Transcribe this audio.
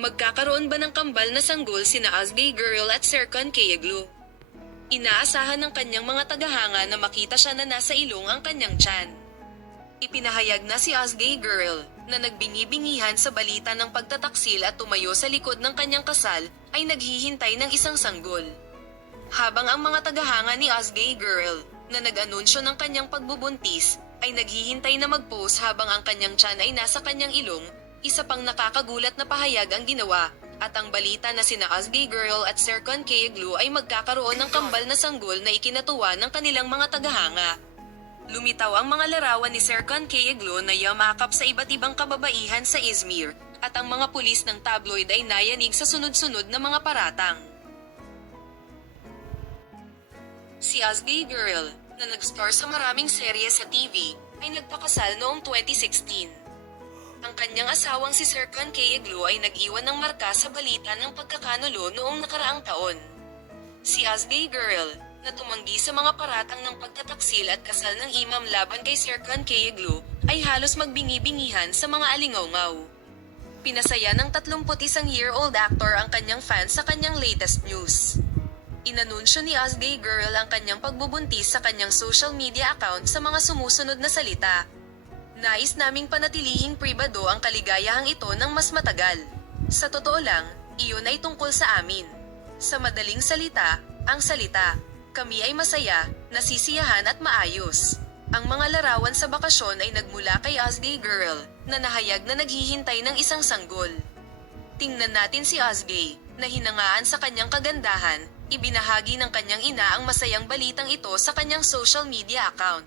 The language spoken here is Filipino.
Magkakaroon ba ng kambal na sanggol sina Asgay Girl at Serkan Kayaglu? Inaasahan ng kanyang mga tagahanga na makita siya na nasa ilong ang kanyang tiyan. Ipinahayag na si Asgay Girl, na nagbingi-bingihan sa balita ng pagtataksil at tumayo sa likod ng kanyang kasal, ay naghihintay ng isang sanggol. Habang ang mga tagahanga ni Asgay Girl, na nag-anunsyo ng kanyang pagbubuntis, ay naghihintay na mag-pose habang ang kanyang tiyan ay nasa kanyang ilong, isa pang nakakagulat na pahayag ang ginawa, at ang balita na sina Asgay Girl at Serkan Kayaglu ay magkakaroon ng kambal na sanggol na ikinatuwa ng kanilang mga tagahanga. Lumitaw ang mga larawan ni Serkan Kayaglu na yamakap sa iba't ibang kababaihan sa Izmir, at ang mga pulis ng tabloid ay nayanig sa sunod-sunod na mga paratang. Si Asgay Girl, na nag-star sa maraming serye sa TV, ay nagpakasal noong 2016. Ang kanyang asawang si Serkan Kayaglu ay nag-iwan ng marka sa balita ng pagkakanulo noong nakaraang taon. Si Asgay Girl, na tumanggi sa mga paratang ng pagtataksil at kasal ng imam laban kay Serkan Kayaglu, ay halos magbingi-bingihan sa mga alingaw-ngaw. Pinasaya ng 31-year-old actor ang kanyang fans sa kanyang latest news. Inanunsyo ni Asgay Girl ang kanyang pagbubuntis sa kanyang social media account sa mga sumusunod na salita. Nais naming panatilihing pribado ang kaligayahang ito ng mas matagal. Sa totoo lang, iyon ay tungkol sa amin. Sa madaling salita, ang salita, kami ay masaya, nasisiyahan at maayos. Ang mga larawan sa bakasyon ay nagmula kay Asgay Girl, na nahayag na naghihintay ng isang sanggol. Tingnan natin si Asgay, na hinangaan sa kanyang kagandahan, ibinahagi ng kanyang ina ang masayang balitang ito sa kanyang social media account.